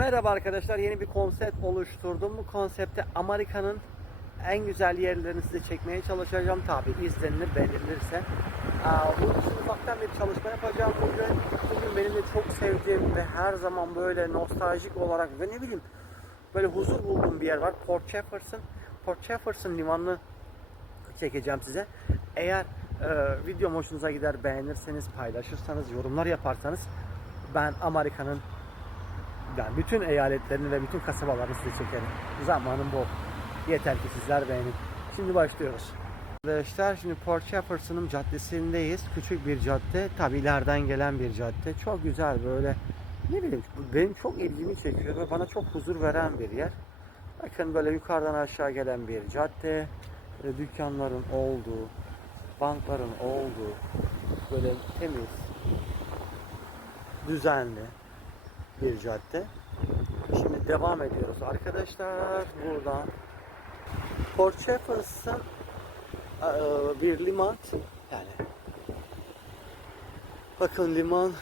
Merhaba arkadaşlar yeni bir konsept oluşturdum. Bu konsepte Amerika'nın en güzel yerlerini size çekmeye çalışacağım. Tabi izlenir beğenilirse. Aa, bunun için ufaktan bir çalışma yapacağım bugün. Bugün benim de çok sevdiğim ve her zaman böyle nostaljik olarak ve ne bileyim böyle huzur bulduğum bir yer var. Port Jefferson. Port Jefferson limanını çekeceğim size. Eğer e, videom hoşunuza gider beğenirseniz, paylaşırsanız, yorumlar yaparsanız ben Amerika'nın yani bütün eyaletlerini ve bütün kasabalarını size çekerim. Zamanım bol. Yeter ki sizler beğenin. Şimdi başlıyoruz. Arkadaşlar şimdi Port Jefferson'ın caddesindeyiz. Küçük bir cadde. Tabi ileriden gelen bir cadde. Çok güzel böyle ne bileyim benim çok ilgimi çekiyor ve bana çok huzur veren bir yer. Bakın böyle yukarıdan aşağı gelen bir cadde. Böyle dükkanların olduğu, bankların olduğu böyle temiz, düzenli bir cadde. Şimdi devam ediyoruz arkadaşlar buradan. Port Jefferson eee, bir liman yani bakın liman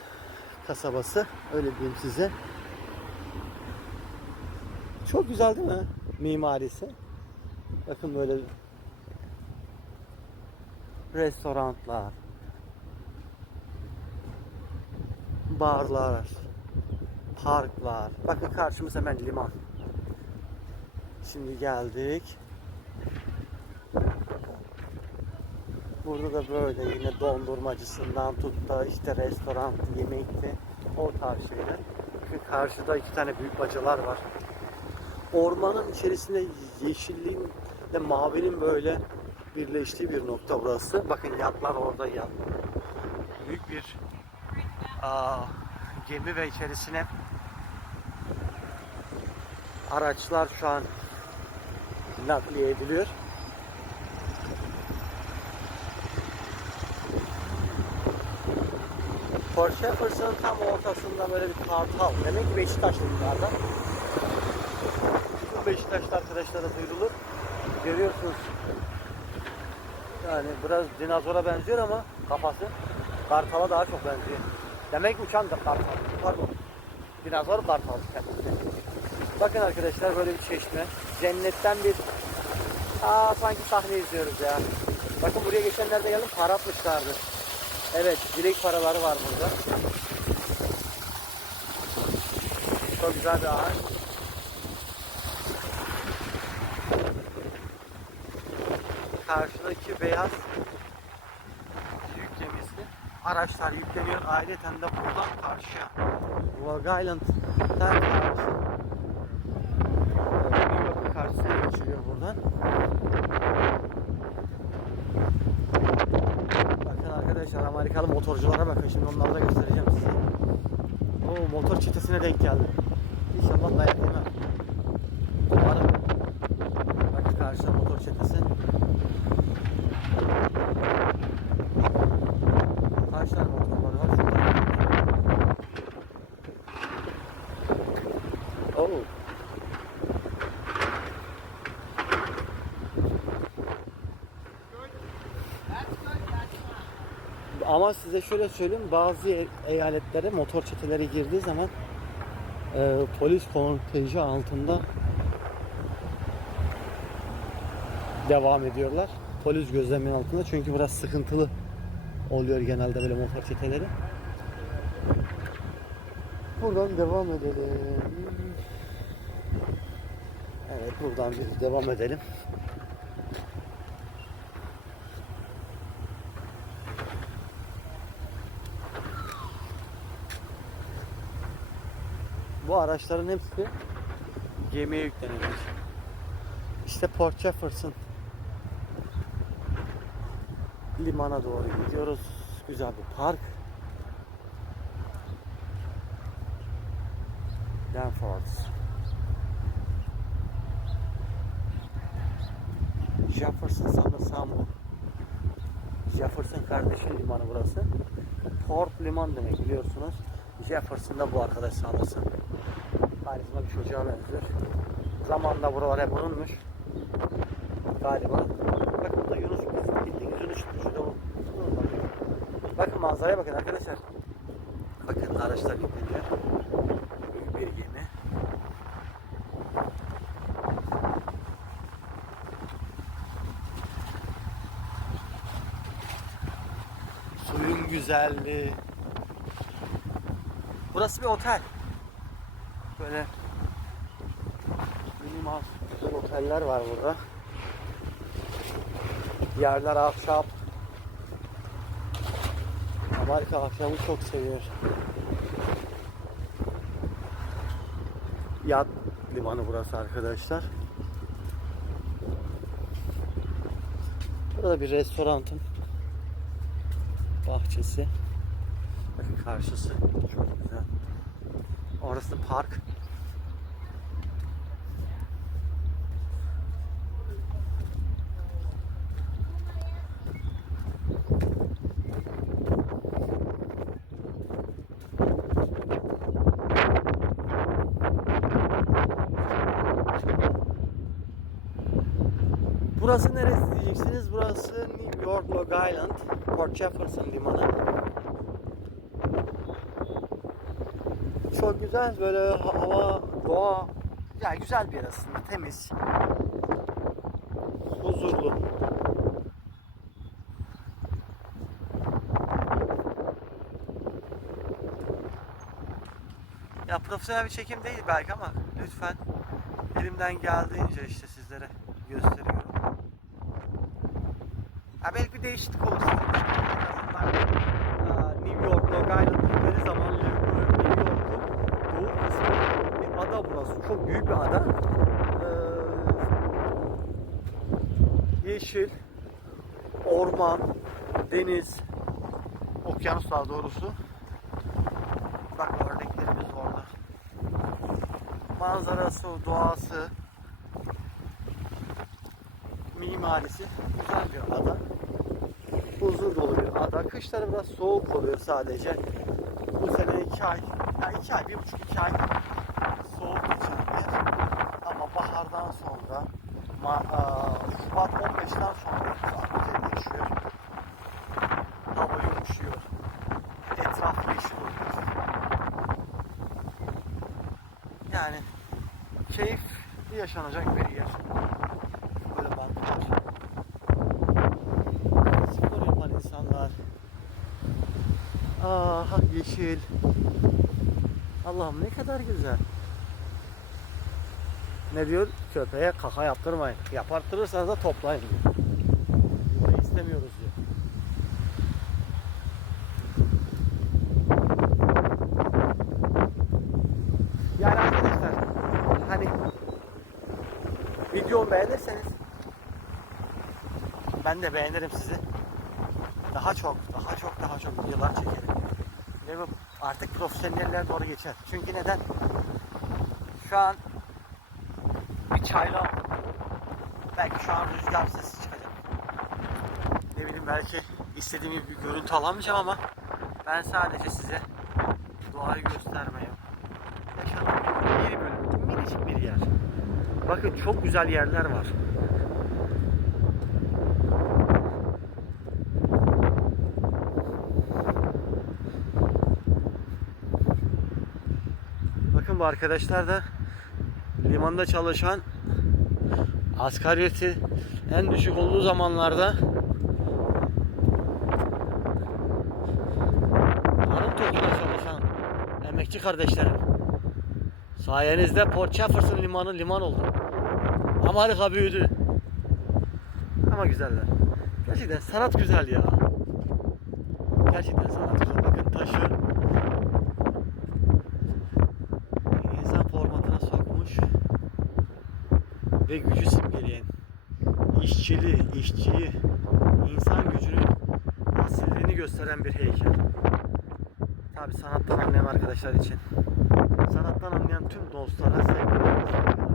kasabası öyle diyeyim size. Çok güzel değil mi mimarisi? Bakın böyle restoranlar, barlar, parklar. Bakın karşımız hemen liman. Şimdi geldik. Burada da böyle yine dondurmacısından tut da işte restoran, yemekti. O tarz şeyler. Bakın karşıda iki tane büyük bacalar var. Ormanın içerisinde yeşilliğin ve mavinin böyle birleştiği bir nokta burası. Bakın yatlar orada yat. Büyük bir aa, gemi ve içerisine araçlar şu an nakliye ediliyor. Port Jefferson'ın tam ortasında böyle bir kartal. Demek ki Beşiktaşlı yukarıda. Bütün Beşiktaşlı arkadaşlara duyurulur. Görüyorsunuz. Yani biraz dinozora benziyor ama kafası kartala daha çok benziyor. Demek ki uçandır kartal. Pardon. Dinozor kartal kendisi. Bakın arkadaşlar böyle bir çeşme. Cennetten bir Aa sanki sahne izliyoruz ya. Bakın buraya geçenlerde geldim para atmışlardı. Evet dilek paraları var burada. Çok güzel bir ağaç. Karşıdaki beyaz yük gemisi. Araçlar yükleniyor. Ayrıca de buradan karşıya. Long Island'dan karşı. New York'un geçiliyor buradan. Bakın arkadaşlar Amerikalı motorculara bakın. Şimdi onları da göstereceğim size. Oo, motor çetesine denk geldim. İnşallah dayak yemem. Umarım. Bakın karşıda motor çetesi. Kaç tane motorları var? Şurada. Oo. Ama size şöyle söyleyeyim bazı e- eyaletlere motor çeteleri girdiği zaman e, polis kontenjanı altında devam ediyorlar. Polis gözleminin altında çünkü biraz sıkıntılı oluyor genelde böyle motor çeteleri. Buradan devam edelim. Evet buradan bir devam edelim. Araçların hepsi gemiye yükleniyor. İşte Port Jefferson limana doğru gidiyoruz. Güzel bir park. Danforth. Jefferson sanırsam bu. Jefferson kardeşin limanı burası. Port liman demek biliyorsunuz. Jefferson da bu arkadaş sanırsam. Karizma bir çocuğa benziyor. Zamanında buralar hep onunmuş. Galiba. Bakın burada Yunus gitti yüzünü çıktı. Şurada bu. Bakın manzaraya bakın arkadaşlar. Bakın araçlar yükleniyor. Büyük bir gemi. Suyun güzelliği. Burası bir otel. Böyle minimal güzel oteller var burada. Yerler ahşap. Amerika ahşabı çok seviyor. Yat limanı burası arkadaşlar. Burada bir restoranın bahçesi. Bakın karşısı çok güzel. Orası park. Burası neresi diyeceksiniz? Burası New York Long Island, Port Jefferson limanı. Çok güzel böyle hava, doğa, ya güzel bir yer aslında, temiz, huzurlu. Ya profesyonel bir çekim değil belki ama lütfen elimden geldiğince işte sizlere gösteriyorum. Ha belki bir değişiklik olur. sizin için. En azından, aa, New York, Long Island dedikleri zaman New York'un doğu kısmı bir ada burası. Çok büyük bir ada. Ee, yeşil, orman, deniz, okyanus daha doğrusu. Bak örneklerimiz orada. Manzarası, doğası, mimarisi güzel bir ada. Huzur dolu bir ada. Kışları biraz soğuk oluyor sadece. Bu sene iki ay, ya iki ay, bir buçuk iki ay soğuk geçen bir yer. Ama bahardan sonra, ma, aa, Şubat 15'ten sonra güzelleşiyor. Hava yumuşuyor. Etraf yeşil oluyor. Yani keyifli yaşanacak bir yer. Böyle banklar. Spor yapan insanlar. Ah yeşil. Allah'ım ne kadar güzel. Ne diyor? Köpeğe kaka yaptırmayın. Yapartırırsanız da toplayın diyor. Bunu istemiyoruz diyor. Yani arkadaşlar hani videomu beğenirseniz ben de beğenirim sizi. Daha çok, daha çok, daha çok videolar çekerim. Ve artık profesyoneller doğru geçer. Çünkü neden? Şu an aldım. Belki şu an rüzgar sesi çıkacak. Ne bileyim belki istediğim gibi bir görüntü alamayacağım ama ben sadece size doğayı göstermeye yaşadığım bir bölüm, minicik bir yer. Bakın çok güzel yerler var. Bakın bu arkadaşlar da limanda çalışan asgariyeti en düşük olduğu zamanlarda tarım topuna çalışan emekçi kardeşlerim. Sayenizde Port Jefferson limanı liman oldu. Amerika büyüdü. Ama güzeller. Gerçekten sanat güzel ya. Gerçekten sanat güzel. Bakın taşı ve gücü simgeleyen işçiliği, işçiyi, insan gücünün asilliğini gösteren bir heykel. Tabi sanattan anlayan arkadaşlar için. Sanattan anlayan tüm dostlara sevgiler.